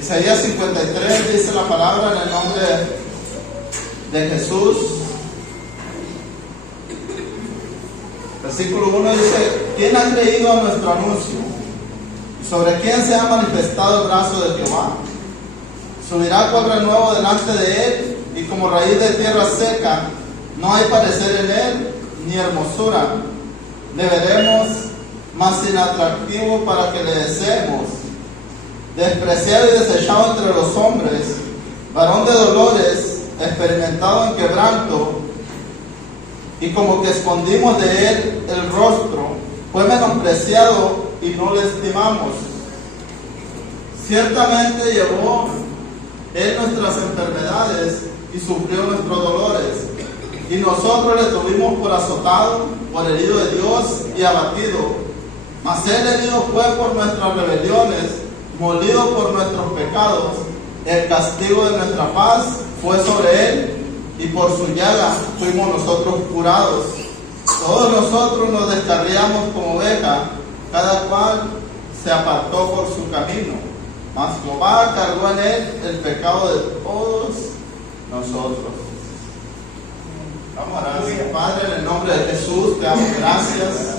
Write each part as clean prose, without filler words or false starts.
Isaías 53 dice la palabra en el nombre de Jesús. Versículo 1 dice: ¿Quién ha creído a nuestro anuncio? ¿Y sobre quién se ha manifestado el brazo de Jehová? Subirá cual renuevo delante de él, y como raíz de tierra seca, no hay parecer en él, ni hermosura. Le veremos, mas sin atractivo para que le deseemos. Despreciado y desechado entre los hombres, varón de dolores, experimentado en quebranto, y como que escondimos de él el rostro, fue menospreciado y no le estimamos. Ciertamente llevó él nuestras enfermedades y sufrió nuestros dolores, y nosotros le tuvimos por azotado, por herido de Dios y abatido. Mas él herido fue por nuestras rebeliones, molido por nuestros pecados. El castigo de nuestra paz fue sobre él, y por su llaga fuimos nosotros curados. Todos nosotros nos descarriamos como oveja, cada cual se apartó por su camino, mas Jehová cargó en él el pecado de todos nosotros. Vamos a orar. Padre, en el nombre de Jesús te damos gracias.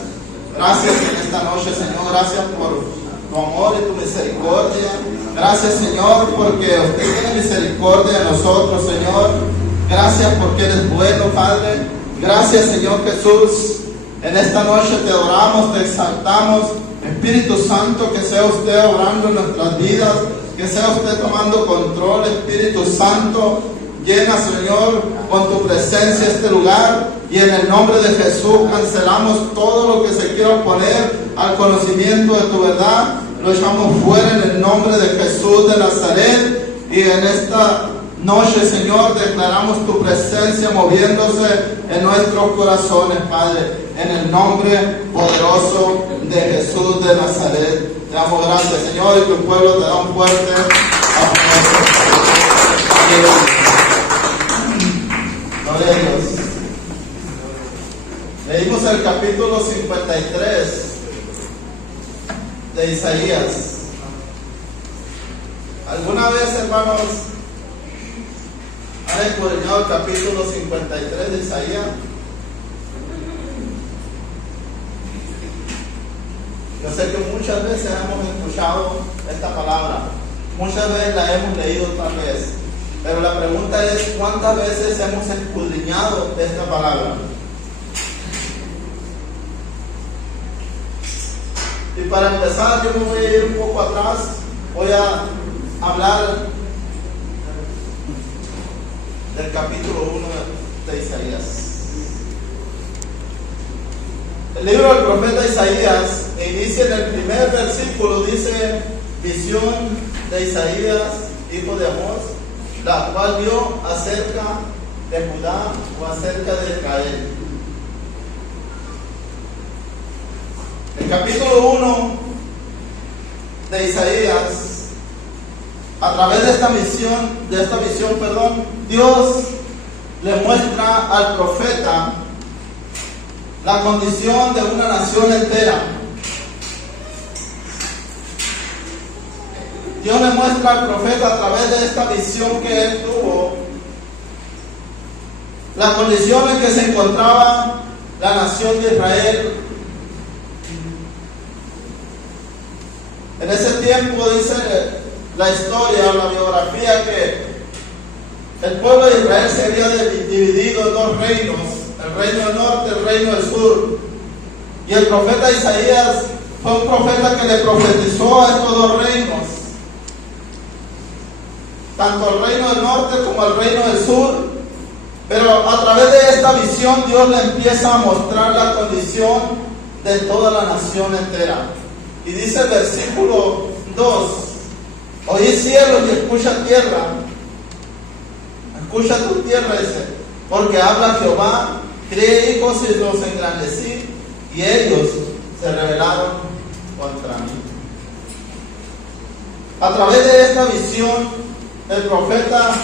Gracias en esta noche, Señor. Gracias por tu amor y tu misericordia. Gracias, Señor, porque usted tiene misericordia de nosotros, Señor. Gracias porque eres bueno, Padre. Gracias, Señor Jesús. En esta noche te adoramos, te exaltamos. Espíritu Santo, que sea usted obrando en nuestras vidas, que sea usted tomando control. Espíritu Santo, llena, Señor, con tu presencia este lugar, y en el nombre de Jesús cancelamos todo lo que se quiera oponer al conocimiento de tu verdad. Lo echamos fuera en el nombre de Jesús de Nazaret, y en esta noche, Señor, declaramos tu presencia moviéndose en nuestros corazones, Padre, en el nombre poderoso de Jesús de Nazaret. Te damos gracias, Señor, y tu pueblo te da un fuerte aplauso. Gloria a Dios. Leímos el capítulo 53 de Isaías. ¿Alguna vez, hermanos, han escudriñado el capítulo 53 de Isaías? Yo sé que muchas veces hemos escuchado esta palabra, muchas veces la hemos leído tal vez, pero la pregunta es: ¿cuántas veces hemos escudriñado esta palabra? Y para empezar, yo me voy a ir un poco atrás. Voy a hablar del capítulo 1 de Isaías. El libro del profeta Isaías inicia en el primer versículo, dice: visión de Isaías, hijo de Amós, la cual vio acerca de Judá o acerca de Israel. El capítulo 1 de Isaías, a través de esta visión, Dios le muestra al profeta la condición de una nación entera. Dios le muestra al profeta a través de esta visión que él tuvo la condición en que se encontraba la nación de Israel. En ese tiempo, dice la historia, la biografía, que el pueblo de Israel se había dividido en dos reinos: el reino del norte y el reino del sur. Y el profeta Isaías fue un profeta que le profetizó a estos dos reinos, tanto el reino del norte como el reino del sur. Pero a través de esta visión, Dios le empieza a mostrar la condición de toda la nación entera. Y dice el versículo 2: oí cielos y escucha tierra. Escucha tu tierra, dice, porque habla Jehová, crié hijos y los engrandecí, y ellos se rebelaron contra mí. A través de esta visión, el profeta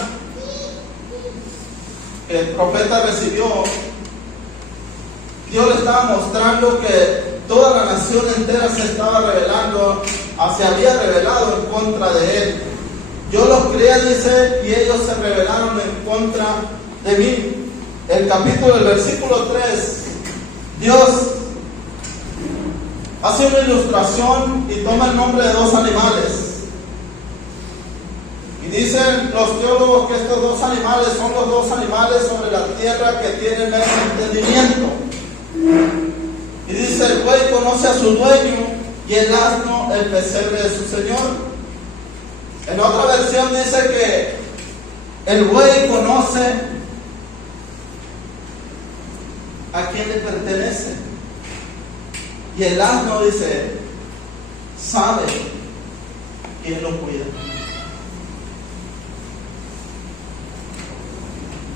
recibió, Dios le estaba mostrando que toda la nación entera se estaba rebelando, se había rebelado en contra de él. Yo los crié, dice, y ellos se rebelaron en contra de mí. El versículo 3, Dios hace una ilustración y toma el nombre de dos animales. Y dicen los teólogos que estos dos animales son los dos animales sobre la tierra que tienen ese entendimiento. Y dice, el buey conoce a su dueño y el asno el pesebre de su señor. En otra versión dice que el buey conoce a quién le pertenece. Y el asno, dice, sabe quién lo cuida.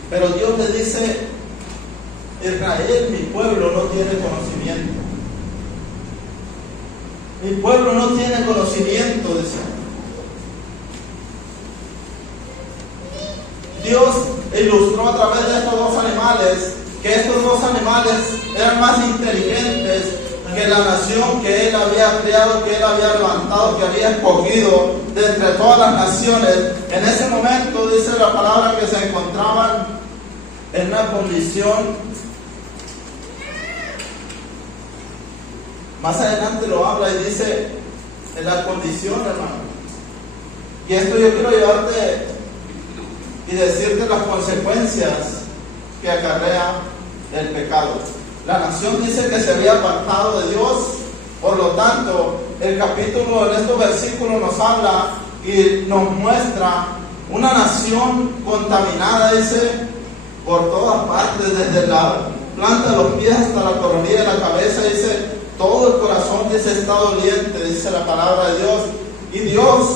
Pero Dios le dice, Israel, mi pueblo no tiene conocimiento. Mi pueblo no tiene conocimiento, dice. Dios ilustró a través de estos dos animales que estos dos animales eran más inteligentes que la nación que Él había creado, que Él había levantado, que había escogido de entre todas las naciones. En ese momento dice la palabra que se encontraban en una condición, más adelante lo habla y dice en la condición, hermano. Y esto yo quiero llevarte y decirte las consecuencias que acarrea el pecado. La nación dice que se había apartado de Dios, por lo tanto, el capítulo en estos versículos nos habla y nos muestra una nación contaminada, dice, por todas partes, desde la planta de los pies hasta la coronilla de la cabeza, dice, todo el corazón, dice, está doliente, dice la palabra de Dios. Y Dios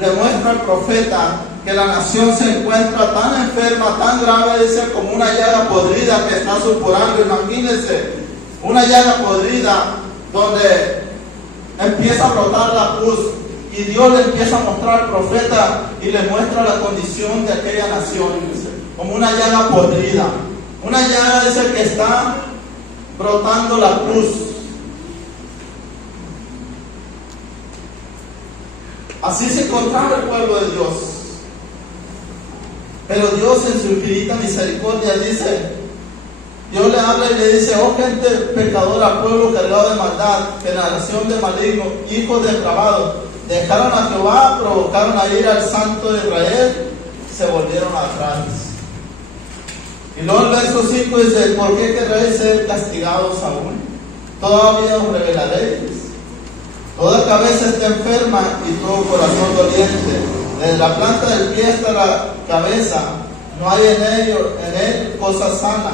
le muestra al profeta que la nación se encuentra tan enferma, tan grave, dice, como una llaga podrida que está supurando. Imagínense, una llaga podrida donde empieza a brotar la pus, y Dios le empieza a mostrar al profeta y le muestra la condición de aquella nación, dice, como una llaga podrida. Una llaga, dice, que está brotando la pus. Así se encontraba el pueblo de Dios. Pero Dios en su infinita misericordia dice, Dios le habla y le dice, oh gente pecadora, pueblo cargado de maldad, generación de malignos, hijos depravados, dejaron a Jehová, provocaron a ir al Santo de Israel, se volvieron atrás. Y luego el verso 5 dice, ¿por qué querréis ser castigados aún? Todavía os revelaréis. Toda cabeza está enferma y todo corazón doliente. Desde la planta del pie hasta la cabeza, no hay en él cosa sana,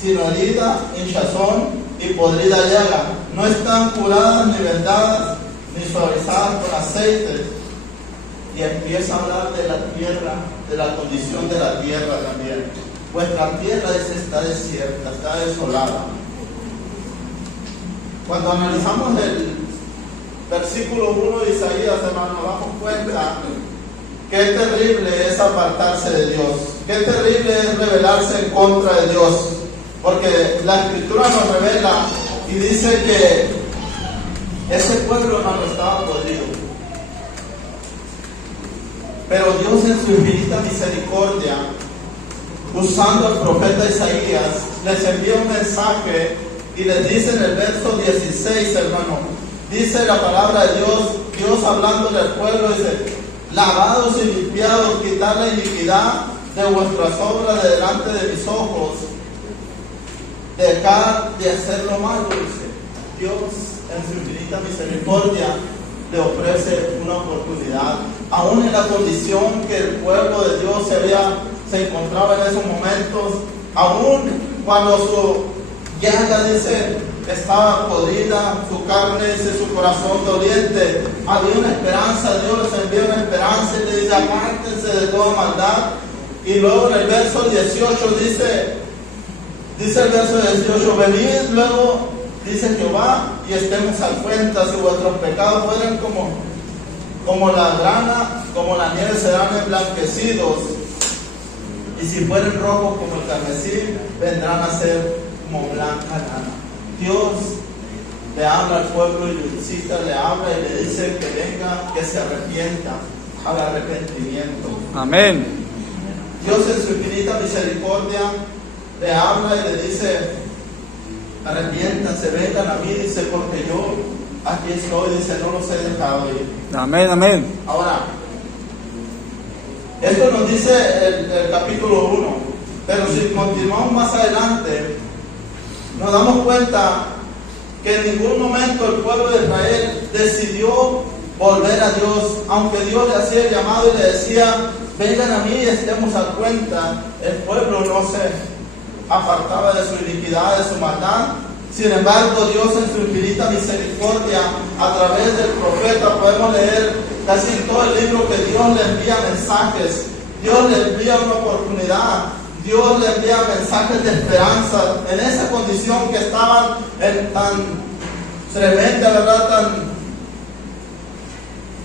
sino herida, hinchazón y podrida llaga. No están curadas ni vendadas, ni suavizadas con aceite. Y empieza a hablar de la tierra, de la condición de la tierra también. Vuestra tierra está desierta, está desolada. Cuando analizamos el versículo 1 de Isaías, hermano, nos damos cuenta qué terrible es apartarse de Dios, qué terrible es rebelarse en contra de Dios, porque la Escritura nos revela y dice que ese pueblo, hermano, estaba podrido, pero Dios en su infinita misericordia, usando al profeta Isaías, les envía un mensaje y les dice en el verso 16, hermano, dice la palabra de Dios, Dios hablándole al pueblo, dice, lavados y limpiados, quitar la iniquidad de vuestras obras de delante de mis ojos, dejar de hacer lo malo, dice. Dios en su infinita misericordia le ofrece una oportunidad, aún en la condición que el pueblo de Dios se encontraba en esos momentos, aún cuando su llaga, dice, estaba podrida, su carne, dice, su corazón doliente, había una esperanza. Dios les envía una esperanza y le dice, apártense de toda maldad. Y luego en el verso 18 dice el verso 18, venid luego, dice Jehová, y estemos al cuenta. Si vuestros pecados fueran como la grana, como la nieve, serán emblanquecidos, y si fueren rojos como el carmesí, vendrán a ser como blanca lana. Dios le habla al pueblo y le incita, le habla y le dice que venga, que se arrepienta. al arrepentimiento. Amén. Dios en su infinita misericordia le habla y le dice, arrepiéntanse, vengan a mí, dice, porque yo aquí estoy, dice, no los he dejado ir. Amén, amén. Ahora, esto nos dice el capítulo 1, pero si continuamos más adelante, nos damos cuenta que en ningún momento el pueblo de Israel decidió volver a Dios, aunque Dios le hacía el llamado y le decía, vengan a mí y estemos a cuenta. El pueblo no se apartaba de su iniquidad, de su maldad. Sin embargo, Dios en su infinita misericordia, a través del profeta, podemos leer casi en todo el libro que Dios le envía mensajes, Dios le envía una oportunidad, Dios le envía mensajes de esperanza en esa condición que estaban tan tremenda, ¿verdad? Tan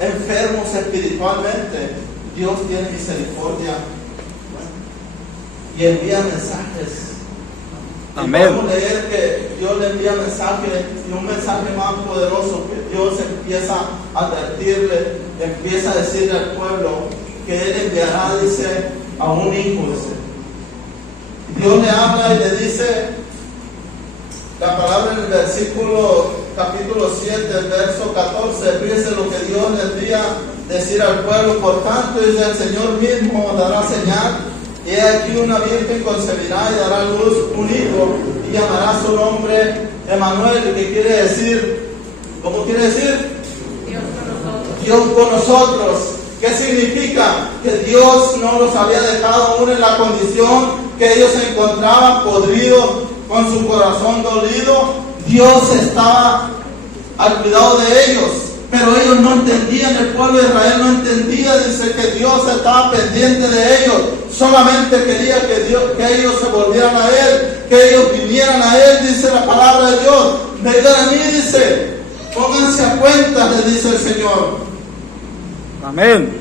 enfermos espiritualmente. Dios tiene misericordia y envía mensajes. Amén. Podemos leer que Dios le envía mensajes y un mensaje más poderoso que Dios empieza a advertirle, empieza a decirle al pueblo que Él enviará, dice, a un hijo. Dice. Dios le habla y le dice la palabra en el versículo capítulo 7, el verso 14. Fíjese lo que Dios le envía decir al pueblo. Por tanto, dice, el Señor mismo dará señal. Y he aquí una virgen concebirá y dará a luz un hijo y llamará su nombre Emmanuel, que quiere decir, ¿cómo quiere decir? Dios con nosotros. ¿Qué significa? Que Dios no los había dejado aún en la condición que ellos se encontraban, podridos, con su corazón dolido. Dios estaba al cuidado de ellos. Pero ellos no entendían, el pueblo de Israel no entendía, dice que Dios estaba pendiente de ellos, solamente quería que ellos se volvieran a Él, que ellos vinieran a Él, dice la palabra de Dios. Vengan a mí, dice, pónganse a cuenta, le dice el Señor. Amén.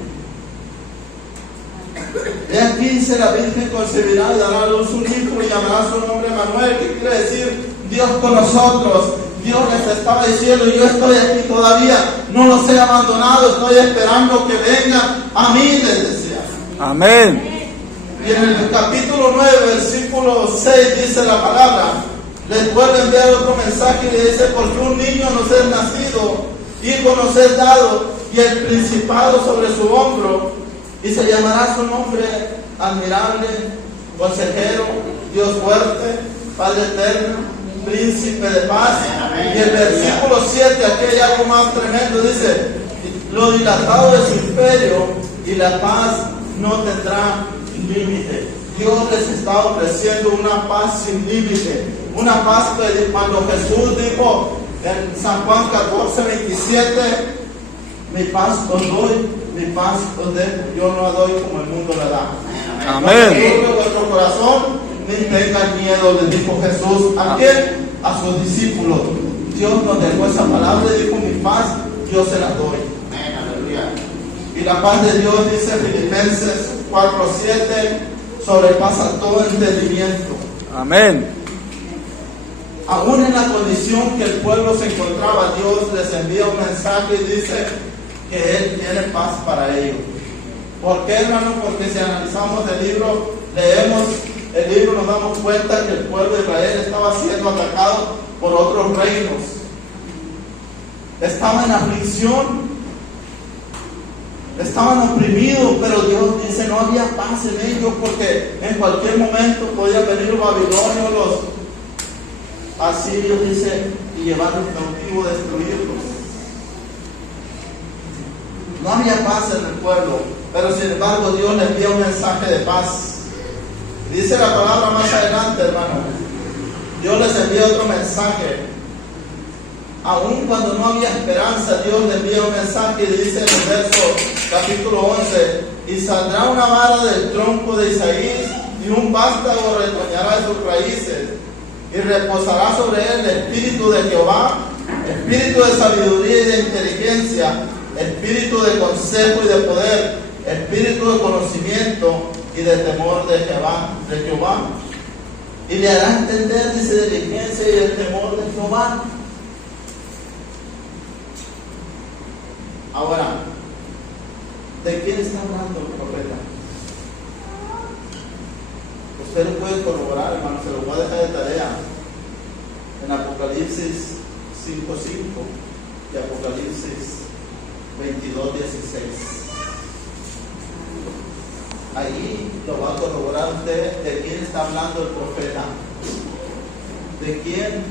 Y aquí dice, la Virgen concebirá y dará a luz un hijo y llamará su nombre Manuel, que quiere decir Dios con nosotros. Dios les estaba diciendo, yo estoy aquí todavía, no los he abandonado, estoy esperando que vengan a mí, les decía. Amén. Y en el capítulo 9, versículo 6 dice la palabra, les vuelve a enviar otro mensaje y le dice, porque un niño nos es nacido, hijo nos es dado, y el principado sobre su hombro, y se llamará su nombre admirable, consejero, Dios fuerte, Padre eterno, príncipe de paz. Y el versículo 7, aquí hay algo más tremendo, dice, lo dilatado de su imperio y la paz no tendrá límite. Dios les está ofreciendo una paz sin límite, una paz que cuando Jesús dijo en San Juan 14:27, mi paz os doy, mi paz os dejo, yo no doy como el mundo le da. Amén. No vuestro corazón, ni tengan miedo, le dijo Jesús. ¿A quién? A sus discípulos. Dios nos dejó esa palabra y dijo, mi paz yo se la doy. Y la paz de Dios, dice Filipenses 4:7, sobrepasa todo entendimiento. Amén. Aún en la condición que el pueblo se encontraba, Dios les envía un mensaje y dice que Él tiene paz para ellos. ¿Por qué, hermano? Porque si analizamos el libro, leemos el libro, nos damos cuenta que el pueblo de Israel estaba siendo atacado por otros reinos. Estaba en aflicción, estaban oprimidos, pero Dios dice no había paz en ellos, porque en cualquier momento podían venir los babilonios, los asirios, dice, y llevarlos cautivos, destruirlos. No había paz en el pueblo, pero sin embargo Dios le envía un mensaje de paz. Dice la palabra más adelante, hermano, Dios les envía otro mensaje. Aún cuando no había esperanza, Dios le envía un mensaje y dice en el verso capítulo 11, y saldrá una vara del tronco de Isaí y un vástago retoñará de sus raíces y reposará sobre él el espíritu de Jehová, espíritu de sabiduría y de inteligencia, espíritu de consejo y de poder, espíritu de conocimiento y de temor de Jehová. Y le hará entender, dice, de diligencia y del temor de Jehová. Ahora, ¿De quién está hablando el profeta? Usted lo puede corroborar, hermano, se lo voy a dejar de tarea. En Apocalipsis 5:5 y Apocalipsis 22:16. Ahí lo va a corroborar usted de quién está hablando el profeta. ¿De quién?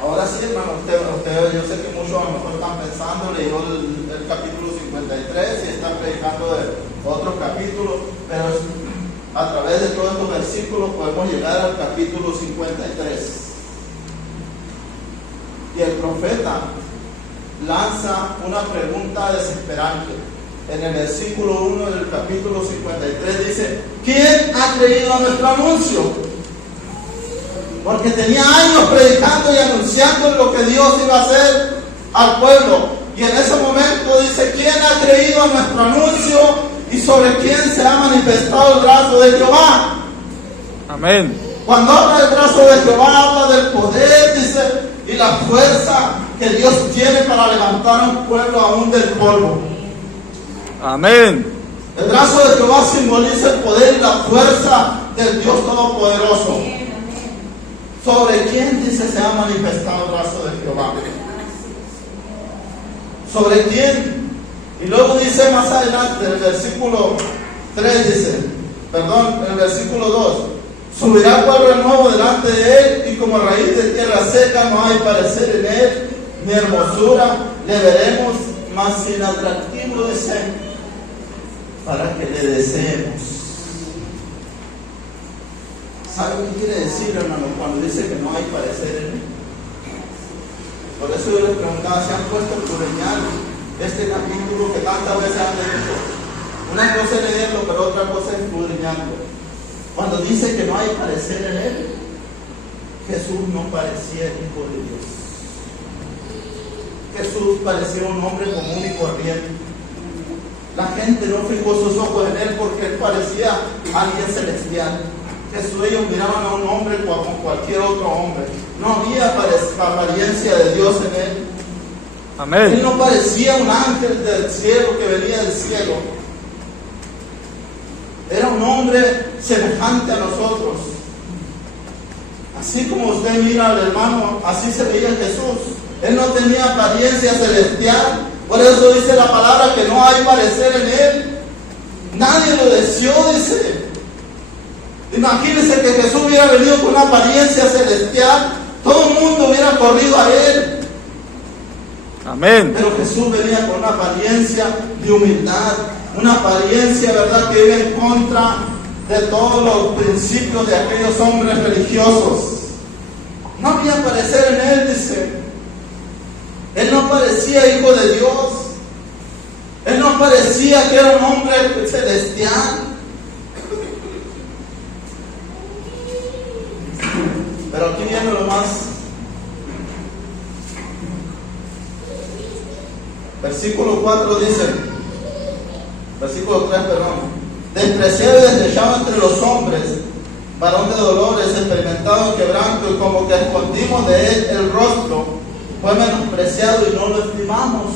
Ahora sí, hermano, usted, yo sé que muchos a lo mejor están pensando, leyó el capítulo 53 y están predicando de otro capítulo, pero a través de todos estos versículos podemos llegar al capítulo 53. Y el profeta lanza una pregunta desesperante. En el versículo 1 del capítulo 53 dice: ¿quién ha creído a nuestro anuncio? Porque tenía años predicando y anunciando lo que Dios iba a hacer al pueblo. Y en ese momento dice: ¿quién ha creído a nuestro anuncio? Y sobre quién se ha manifestado el brazo de Jehová. Amén. Cuando habla del brazo de Jehová, habla del poder, dice, y la fuerza que Dios tiene para levantar a un pueblo aún del polvo. Amén. El brazo de Jehová simboliza el poder y la fuerza del Dios Todopoderoso. ¿Sobre quién, dice, se ha manifestado el brazo de Jehová? ¿Sobre quién? Y luego dice más adelante, en el versículo 3 dice, el versículo 2: subirá pueblo nuevo delante de él, y como raíz de tierra seca no hay parecer en él, ni hermosura le veremos, mas sin atractivo, dice, para que le deseemos. ¿Sabe qué quiere decir, hermano, cuando dice que no hay parecer en él? Por eso yo les preguntaba, ¿se han puesto a escudriñar este capítulo que tantas veces han leído? Una cosa es leerlo, pero otra cosa es escudriñarlo. Cuando dice que no hay parecer en él, Jesús no parecía el Hijo de Dios. Jesús parecía un hombre común y corriente. La gente no fijó sus ojos en él porque él parecía alguien celestial. Jesús, ellos miraban a un hombre como cualquier otro hombre. No había apariencia de Dios en él. Amén. Él no parecía un ángel del cielo que venía del cielo. Era un hombre semejante a nosotros. Así como usted mira al hermano, así se veía Jesús. Él no tenía apariencia celestial. Por eso dice la palabra que no hay parecer en él. Nadie lo deseó, dice. Imagínense que Jesús hubiera venido con una apariencia celestial. Todo el mundo hubiera corrido a él. Amén. Pero Jesús venía con una apariencia de humildad, una apariencia, ¿verdad?, que iba en contra de todos los principios de aquellos hombres religiosos. No había parecer en él, dice. Él no parecía hijo de Dios. Él no parecía que era un hombre celestial. Pero aquí viene lo más. Versículo 4 dice, versículo 3, despreciado y desechado entre los hombres, varón de dolores, experimentado en quebranto, y como que escondimos de él el rostro, fue menospreciado y no lo estimamos.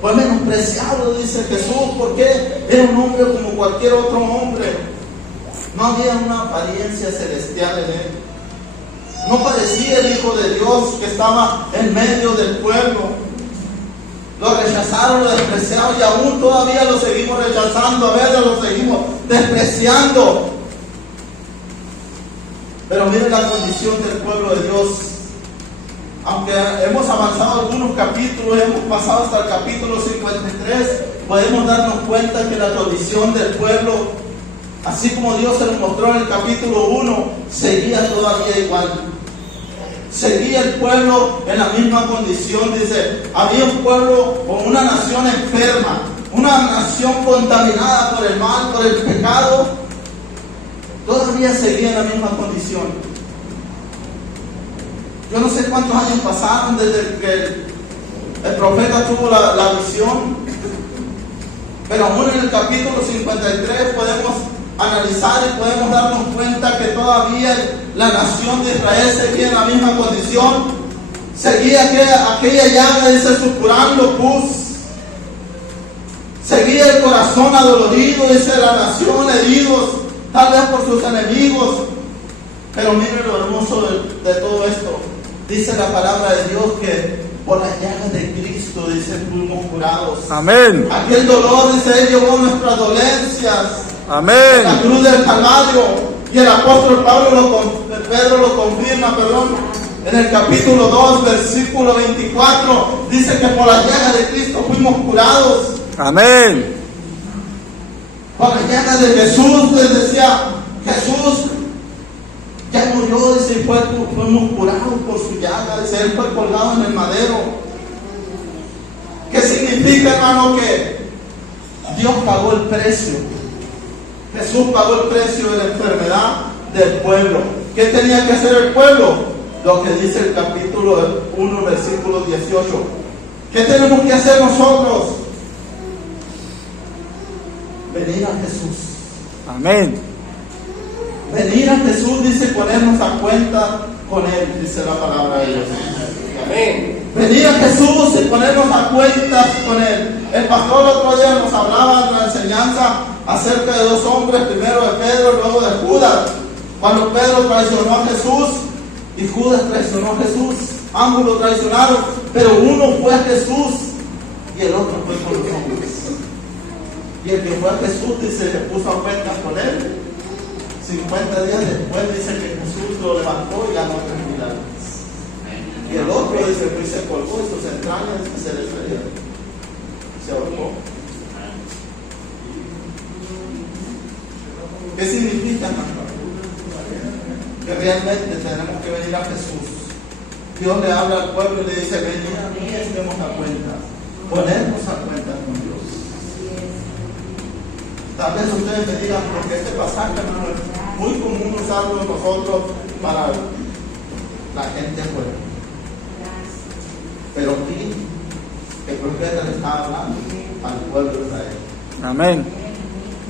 Fue menospreciado, dice Jesús, porque era un hombre como cualquier otro hombre. No había una apariencia celestial en él. No parecía el Hijo de Dios que estaba en medio del pueblo. Lo rechazaron, lo despreciaron, y aún todavía lo seguimos rechazando, a veces lo seguimos despreciando. Pero miren la condición del pueblo de Dios. Aunque hemos avanzado algunos capítulos, hemos pasado hasta el capítulo 53, podemos darnos cuenta que la condición del pueblo, así como Dios se lo mostró en el capítulo 1, seguía todavía igual. Seguía el pueblo en la misma condición. Dice, había un pueblo o una nación enferma, una nación contaminada por el mal, por el pecado. Todavía seguía en la misma condición. Yo no sé cuántos años pasaron desde que el profeta tuvo la visión, pero aún en el capítulo 53 podemos analizar y podemos darnos cuenta que todavía la nación de Israel seguía en la misma condición. Seguía aquella llaga, dice, supurando pus. Seguía el corazón adolorido, dice, la nación heridos, tal vez por sus enemigos. Pero miren lo hermoso de todo esto. Dice la palabra de Dios que por las llagas de Cristo, dice, fuimos curados. Amén. Aquel dolor, dice, Él llevó nuestras dolencias. Amén. La cruz del Calvario. Y el apóstol Pedro lo confirma, en el capítulo 2, versículo 24, dice que por las llagas de Cristo fuimos curados. Amén. Por las llagas de Jesús, les decía, Jesús ya murió, dice, y fuimos curados por su llaga, dice, Él fue colgado en el madero. ¿Qué significa, hermano? Que Dios pagó el precio. Jesús pagó el precio de la enfermedad del pueblo. ¿Qué tenía que hacer el pueblo? Lo que dice el capítulo 1, versículo 18. ¿Qué tenemos que hacer nosotros? Venir a Jesús. Amén. Venir a Jesús, dice, ponernos a cuenta con Él, dice la palabra de Dios. Amén. Venir a Jesús y ponernos a cuentas con Él. El pastor el otro día nos hablaba en la enseñanza acerca de dos hombres, primero de Pedro, luego de Judas. Cuando Pedro traicionó a Jesús y Judas traicionó a Jesús, ambos lo traicionaron, pero uno fue a Jesús y el otro fue con los hombres. Y el que fue a Jesús, dice, se puso a cuentas con Él. 50 días después dice que Jesús lo levantó y ganó 3 milagros. Y el otro dice que se colgó y sus entrañas se le salieron. Se ahorcó. ¿Qué significa, hermano? Que realmente tenemos que venir a Jesús. Dios le habla al pueblo y le dice, venid a mí, estemos a cuenta. Ponernos a cuenta con Dios. Tal vez ustedes me digan, porque este pasaje, hermano, es muy común usarlo nosotros para la gente afuera. Pero aquí el profeta le está hablando al pueblo de Israel. Amén.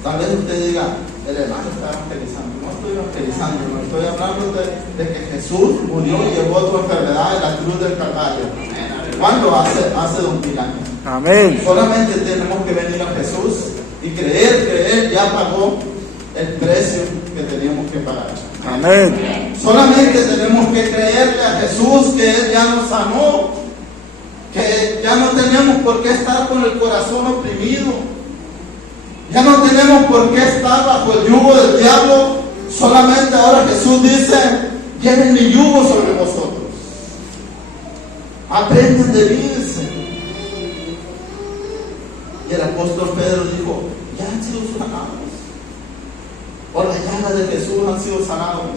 Tal vez usted diga, el hermano está evangelizando. No estoy evangelizando, no estoy hablando de que Jesús murió y llevó tu enfermedad en la cruz del Calvario. ¿Cuándo? Hace 2000 años. Amén. Solamente tenemos que venir a Jesús y creer que Él ya pagó el precio que teníamos que pagar. Amén. Solamente tenemos que creerle a Jesús que Él ya nos sanó, que ya no tenemos por qué estar con el corazón oprimido, ya no tenemos por qué estar bajo el yugo del diablo. Solamente ahora Jesús dice, lleven mi yugo sobre vosotros, aprendan de mí. Y el apóstol Pedro dijo, ya han sido sanados. Por la llaga de Jesús han sido sanados.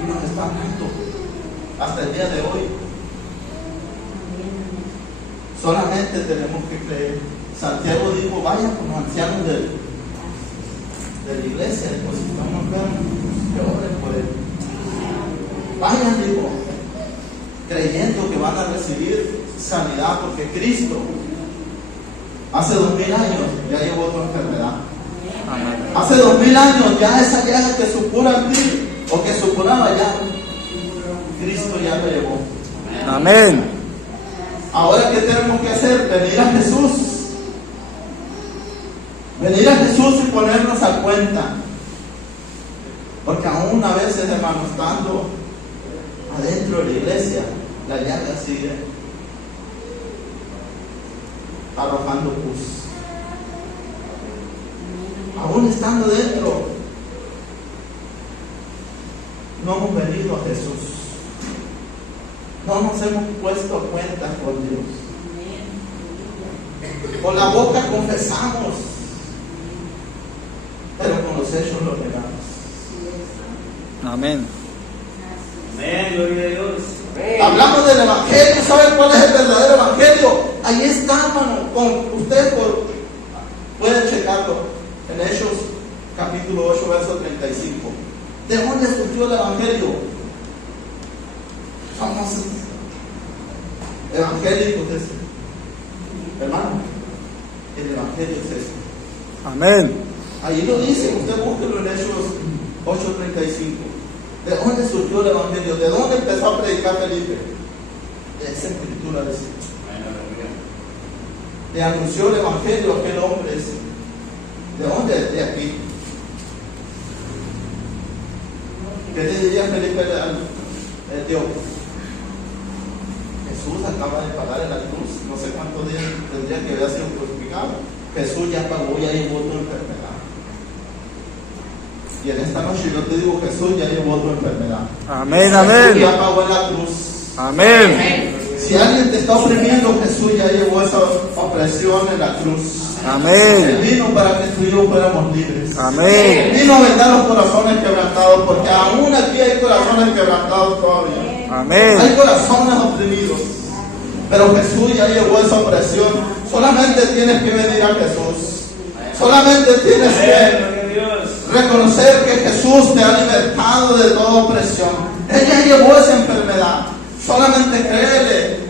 Y nos están dando hasta el día de hoy. Solamente tenemos que creer. Santiago dijo, vayan con los ancianos de la iglesia, pues si estamos enfermos, que oren por él. Vayan, dijo, creyendo que van a recibir sanidad, porque Cristo hace 2000 años ya llevó tu enfermedad. Amén. Hace 2000 años ya esa llaga que supura en ti o que supuraba ya, Cristo ya lo llevó. Amén. Ahora, ¿qué tenemos que hacer? Venir a Jesús. Venir a Jesús y ponernos a cuenta. Porque aún a veces, hermanos, estando adentro de la iglesia, la llaga sigue arrojando pus. Aún estando dentro, no hemos venido a Jesús. No nos hemos puesto a cuenta con Dios. Con la boca confesamos, pero con los hechos lo negamos. Amén. Amén, gloria a Dios. Amén. Hablamos del evangelio. ¿Saben cuál es el verdadero evangelio? Ahí está, hermano. Usted puede checarlo en Hechos capítulo 8, verso 35. ¿De dónde surgió el evangelio? Somos evangélicos, hermano. El evangelio es eso. Amén. Ahí lo dice, usted búsquelo en Hechos 8:35. ¿De dónde surgió el Evangelio? ¿De dónde empezó a predicar Felipe? De esa escritura, decía. Le anunció el Evangelio a aquel hombre. ¿De dónde? De aquí. ¿Qué le diría Felipe al etíope? Jesús acaba de pagar en la cruz, no sé cuántos días tendría que haber sido crucificado. Jesús ya pagó, ya llevó tu enfermedad. Y en esta noche yo te digo, Jesús ya llevó tu enfermedad. Amén, Jesús amén. ya pagó en la cruz. Amén. Si alguien te está oprimiendo, Jesús ya llevó esa opresión en la cruz. Él Amén. vino para que tú y yo fuéramos libres. Amén. Vino a vendar los corazones quebrantados, porque aún aquí hay corazones quebrantados todavía. Amén. Hay corazones oprimidos. Pero Jesús ya llevó esa opresión. Solamente tienes que venir a Jesús. Solamente tienes que reconocer que Jesús te ha libertado de toda opresión. Él ya llevó esa enfermedad. Solamente créele.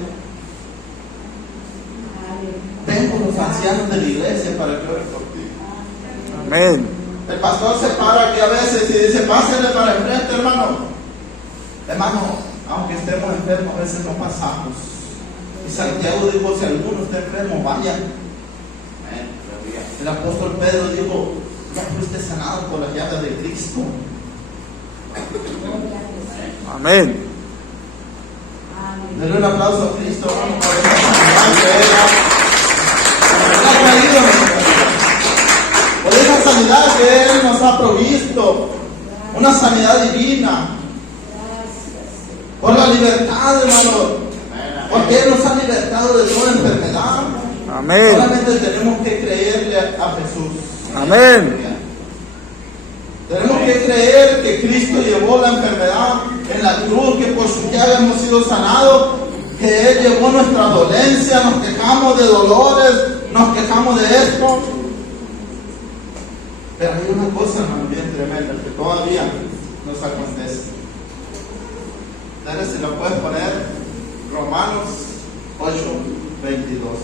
Ven con los ancianos de la iglesia para que oren por ti. Amén. El pastor se para aquí a veces y dice, pásenle para enfrente, hermano. Hermano, aunque estemos enfermos, a veces no pasamos. Y Santiago dijo, si alguno está enfermo, vaya. El apóstol Pedro dijo, ya fuiste sanado por las llagas de Cristo. Amén. Denle un aplauso a Cristo, hermano, por esa sanidad que Él ha traído a nuestra vida. Por esa sanidad que Él nos ha provisto. Una sanidad divina. Por la libertad, hermano. Porque Él nos ha libertado de toda enfermedad. Amén. Solamente tenemos que creerle a Jesús. Amén. Tenemos que creer que Cristo llevó la enfermedad en la cruz, que por su llaga hemos sido sanados, que Él llevó nuestra dolencia, nos quejamos de dolores, nos quejamos de esto. Pero hay una cosa, hermano, bien tremenda, que todavía nos acontece. Dale, si lo puedes poner, Romanos 8:22.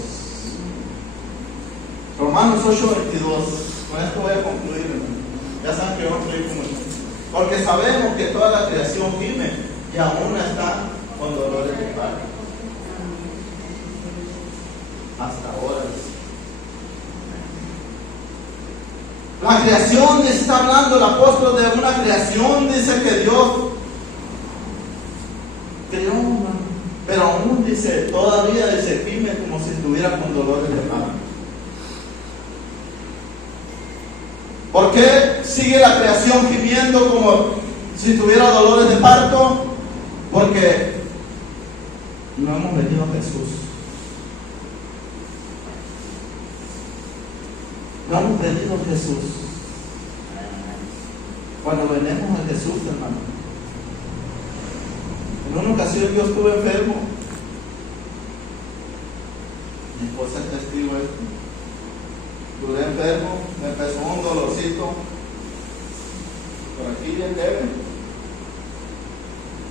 Romanos 8:22. Con esto voy a concluir, hermano. Ya saben que yo voy a concluir con esto. Porque sabemos que toda la creación gime y aún está con dolores de parto. Hasta ahora. La creación, está hablando el apóstol de una creación, dice que Dios creó, pero aún dice, todavía dice, gime como si estuviera con dolores de parto. ¿Por qué sigue la creación gimiendo como si tuviera dolores de parto? Porque no hemos venido a Jesús. No hemos venido a Jesús. Cuando venimos a Jesús, hermano. En una ocasión yo estuve enfermo. Mi esposa es testigo de esto. Duré enfermo, me empezó un dolorcito por aquí bien leve,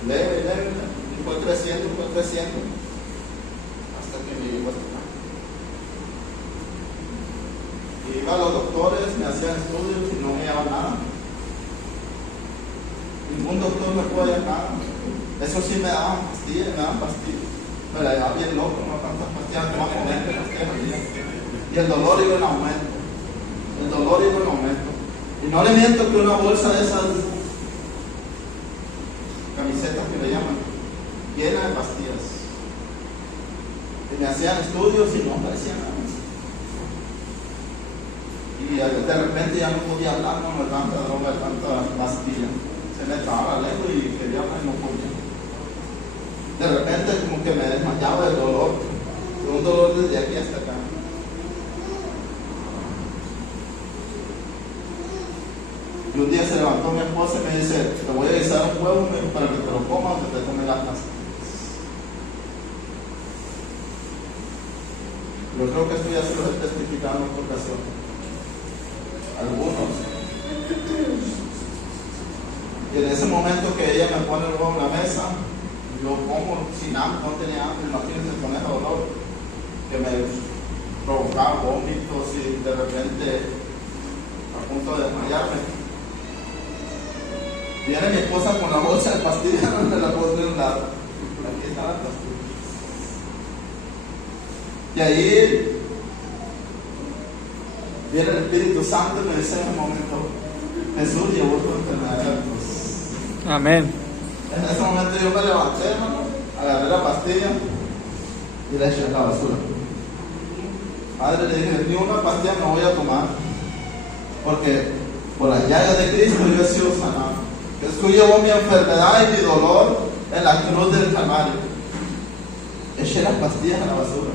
y fue creciendo, hasta que me llegó hasta acá. Y iba a los doctores, me hacían estudios y no me daban nada. Ningún doctor me puede dar nada. Eso sí me daban pastillas, me la llevaba bien loco, no tantas pastillas, no me ponen pastillas. Y el dolor iba en aumento. Y no le miento que una bolsa de esas camisetas que le llaman, llena de pastillas. Y me hacían estudios y no parecía nada. Y de repente ya no podía hablar, no de tanta droga, de tanta pastilla. Se me trababa la lengua y quería hablar y no podía. De repente como que me desmayaba del dolor. Un dolor desde aquí hasta acá. Y un día se levantó mi esposa y me dice, te voy a guisar un huevo para que te lo comas o que te tomes las pastillas. Yo creo que esto ya se lo he testificado en otra ocasión. Algunos. Y en ese momento que ella me pone el huevo en la mesa, yo como sin hambre, no tenía hambre, imagínense con ese dolor que me provocaba vómitos y de repente a punto de desmayarme. Viene mi esposa con la bolsa de pastillas, no me la puedo de un lado. Aquí están las pastillas. Y ahí viene el Espíritu Santo y me dice en un momento, Jesús llevó tu enfermedad a la cruz. Amén. En ese momento yo me levanté, hermano, agarré la pastilla y la eché en la basura. Padre, le dije, ni una pastilla no voy a tomar, porque por las llagas de Cristo yo he sido sanado. Jesús llevó mi enfermedad y mi dolor en la cruz del Calvario. Eché las pastillas en la basura.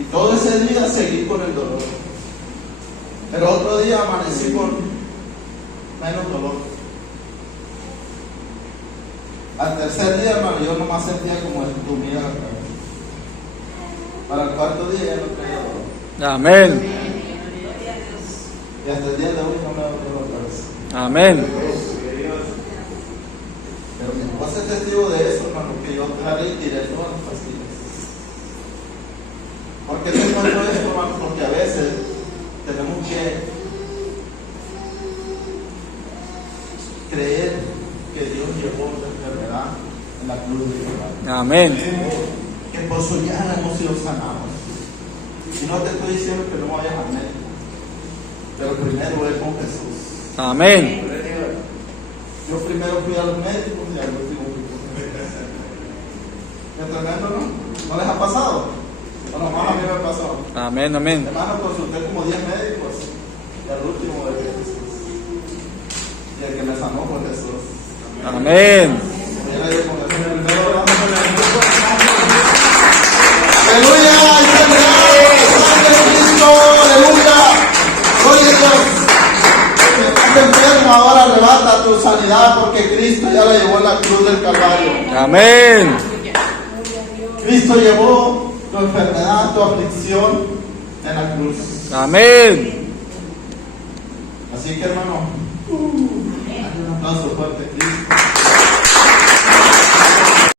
Y todo ese día seguí con el dolor. Pero otro día amanecí con menos dolor. Al tercer día, hermano, yo nomás sentía como estumía la cabeza. Para el cuarto día ya no tenía dolor. Amén. Y hasta el día de hoy no me dolió la cabeza. Amén. Pero mi esposa es testigo de eso, hermano, que yo agarré y tiré todas las pastillas. ¿Por qué te cuento esto, hermano? Porque a veces tenemos que creer que Dios llevó la enfermedad en la cruz de Calvario. Amén. Que por su llaga hemos sido sanados. Y no te estoy diciendo que no vayas al médico, pero primero es con Jesús. Amén. Yo primero fui a los médicos y al último fui con Jesús. ¿Qué tremendo, no? ¿No les ha pasado? Bueno, más a mí me pasó. Amén. Amén. Hermano, consulté como 10 médicos y al último de Jesús. Y el que me sanó fue Jesús. Amén. Aleluya, sangre de Cristo, aleluya, gloria a Dios. Si estás enfermo, ahora arrebata tu sanidad porque Cristo ya la llevó en la cruz del Calvario. Amén. Cristo llevó tu enfermedad, tu aflicción en la cruz. Amén. Así que, hermano, hay un aplauso fuerte a Cristo.